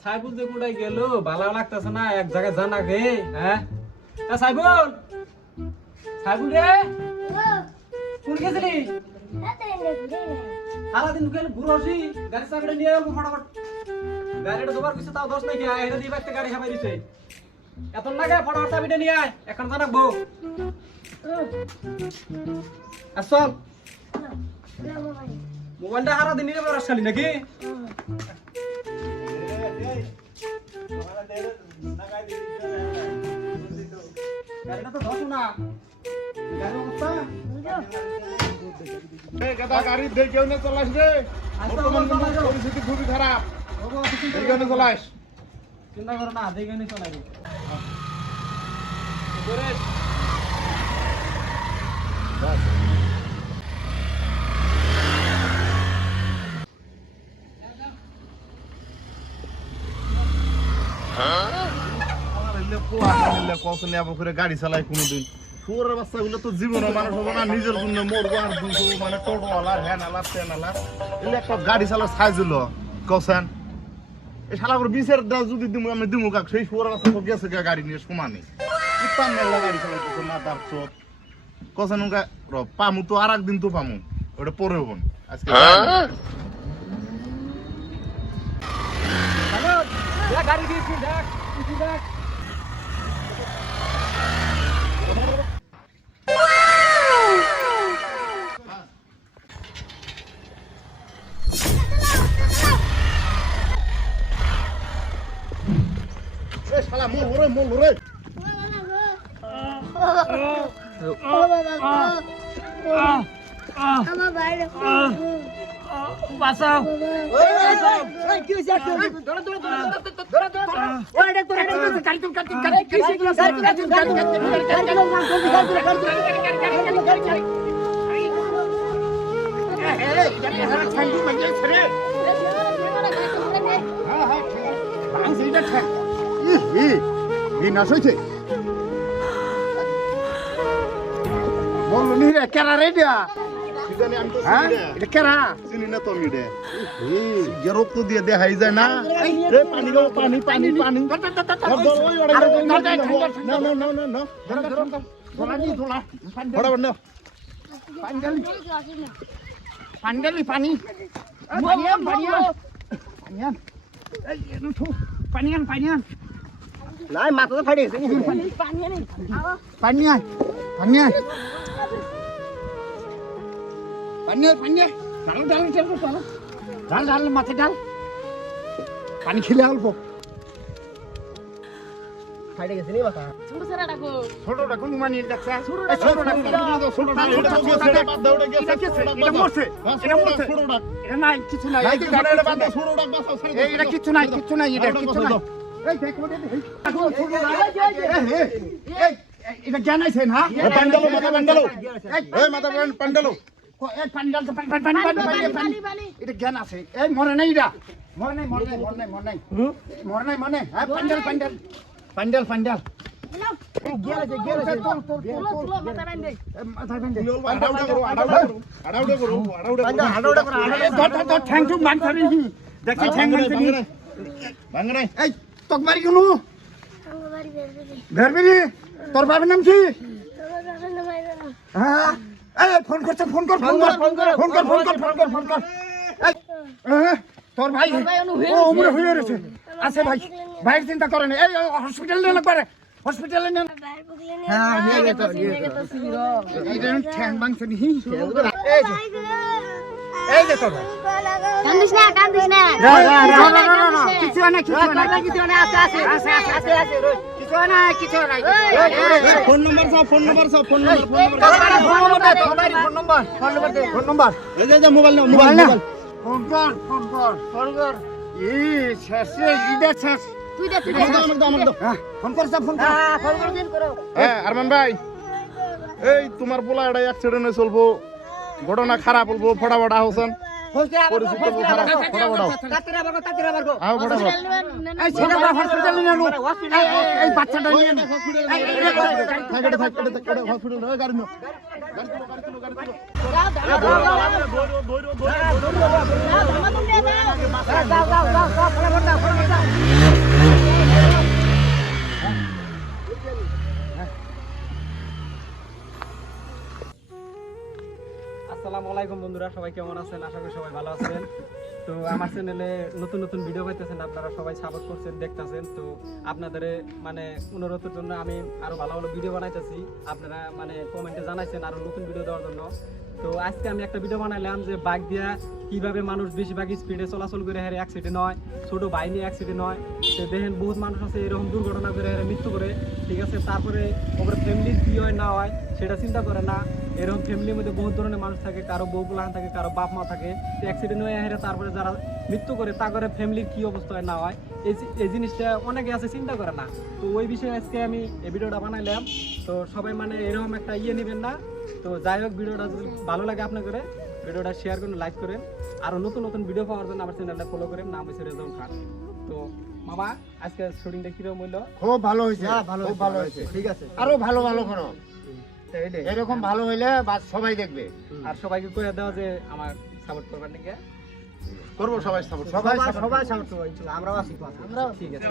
সাইবুল যে কোথায় গেল ভালো লাগতেছে না এক জায়গায় জানা গে হ্যাঁ সাইবুল সাইবুল রে কোন গেছিলি সারাদিন গেলে ঘুরোসি গাড়ি চাবিটা নিয়ে আসবো ফটাফট গাড়িটা তোমার কিছু তাও দোষ নাকি এটা দিয়ে একটা গাড়ি খাবাই দিছে এত না গে ফটাফট চাবিটা নিয়ে আয় এখন জানাবো আসল মোবাইলটা সারাদিন নিয়ে যাবো রাস্তালি নাকি গাড়িটা তো ধরো না গাড়ির অবস্থা গাড়ি দেখেও না চলাস রে পরিস্থিতি খুবই খারাপ দেখেও না চলাস চিন্তা করো না দেখে নিয়ে চলাই গাড়ি চালাই কোনোদিন শুয়ারের বাচ্চাগুলো তো জীবনে মানুষ হবো না নিজের জন্য মরবো আর দুশো মানে টোটো আলার হ্যান আলার ট্রেন আলার এগুলো একটা গাড়ি চালার সাইজ হলো কছেন এই শালা করে বিশের যদি দিমু আমি দিমু কাক সেই শুয়ারের বাচ্চা তো গেছে গাড়ি নিয়ে সমানে ইতান মেলা গাড়ি চালাইতেছে না তার চোখ কছেন ওকে পামু তো আর একদিন তো পামু ওটা পরে হবো আজকে গাড়ি দিয়েছি দেখ দেখ শালা মোল রে আমার বাইরে বাঁচাও কি হইছে ধরো বললো নি রে কেরা রে দিয়া এটা কেরা চিনি না তো মিডে রক্ত দিয়ে দেখাই যায় না পানি গো পানি নাই মাথা তো ফাটে গেছে ডাল মাথা ডাল পানি খেলে অল্প ফাটে গেছে নি মাথা ছোটটা কোন মানি দেখছ ছোটটা বাদ দাও এটা গেছে এটা মরছে এটা নাই কিছু নাই গাড়িটা বাদ দাও ছোটটা বাঁচাও এটা কিছু নাই এটা কিছু নাই এটা জ্ঞান আছে না পান্ডালো এটা জ্ঞান আছে এই মনে নাই এটা মনে নাই পান্ডাল তোর বাবার নাম কি ফোন কর তোর ভাই উমরে হয়ে রয়েছে আছে ভাই চিন্তা করেন এই হসপিটাল নিয়ে লাগবে হসপিটালে নেন ঠ্যাং ভাঙছে নি এই যে তোর কান্দিস না কিছু না কিছু নাই ফোন নম্বর এই যে মোবাইল ফোন কর শেষ তুই দে ফোন কর আরমান ভাই এই তোমার পোলা এটা অ্যাক্সিডেন্টে চলবো ঘটনা খারাপ বলবো ফটাফট হোসেন আও ফটাফট এই ছেলে বা হসপিটালে নিয়ে নো এই বাচ্চাটা নিয়ে নো হসপিটাল গাড়ি নো গাড়ি আসসালামু আলাইকুম বন্ধুরা, সবাই কেমন আছেন? আশা করি সবাই ভালো আছেন। তো আমার চ্যানেলে নতুন নতুন ভিডিও পাইতেছেন, আপনারা সবাই সাপোর্ট করছেন, দেখতেছেন। তো আপনাদের মানে অনুরোধের জন্য আমি আরো ভালো ভালো ভিডিও বানাইতেছি। আপনারা মানে কমেন্টে জানাইছেন আরো নতুন ভিডিও দেওয়ার জন্য। তো আজকে আমি একটা ভিডিও বানাইলাম যে বাইক দিয়া কিভাবে মানুষ বেশিরভাগ স্পিডে চলাচল করে হারে অ্যাক্সিডেন্ট হয়, ছোট বাইক নিয়ে অ্যাক্সিডেন্ট হয়। তো দেখেন বহুত মানুষ আছে এরকম দুর্ঘটনা করে হারে মৃত্যু করে, ঠিক আছে। তারপরে ওপরে ফ্যামিলির কী হয় না হয় সেটা চিন্তা করে না। এরকম ফ্যামিলির মধ্যে বহুত ধরনের মানুষ থাকে, কারো বউ পোলাহান থাকে, কারো বাপ মা থাকে। তো অ্যাক্সিডেন্ট হয়ে হেরে তারপরে যারা মৃত্যু করে তা করে ফ্যামিলির কী অবস্থা হয় না হয় এই জিনিসটা অনেকে আছে চিন্তা করে না। তো ওই বিষয়ে আজকে আমি এই ভিডিওটা বানাইলাম। তো সবাই মানে এরকম একটা নেবেন না। তো যাই হোক, ভিডিওটা যদি ভালো লাগে আপনার করে ভিডিওটা শেয়ার করুন, লাইক করেন। আরও নতুন নতুন ভিডিও পাওয়ার জন্য আমার চ্যানেলটা ফলো করেন। নাম হচ্ছে রেজাউল খান। তো মামা, আজকে শুটিংটা কিরকম হইলো? খুব ভালো হয়েছে, খুব ভালো হয়েছে, ঠিক আছে। আরো ভালো ভালো করো, এরকম ভালো হইলে সবাই দেখবে। আর সবাইকে কয়ে দেওয়া যে আমার সাপোর্ট করবেন নাকি। করবো সবাই সাপোর্ট সবাই সাপোর্ট করবো, আমরাও আছি। ঠিক আছে।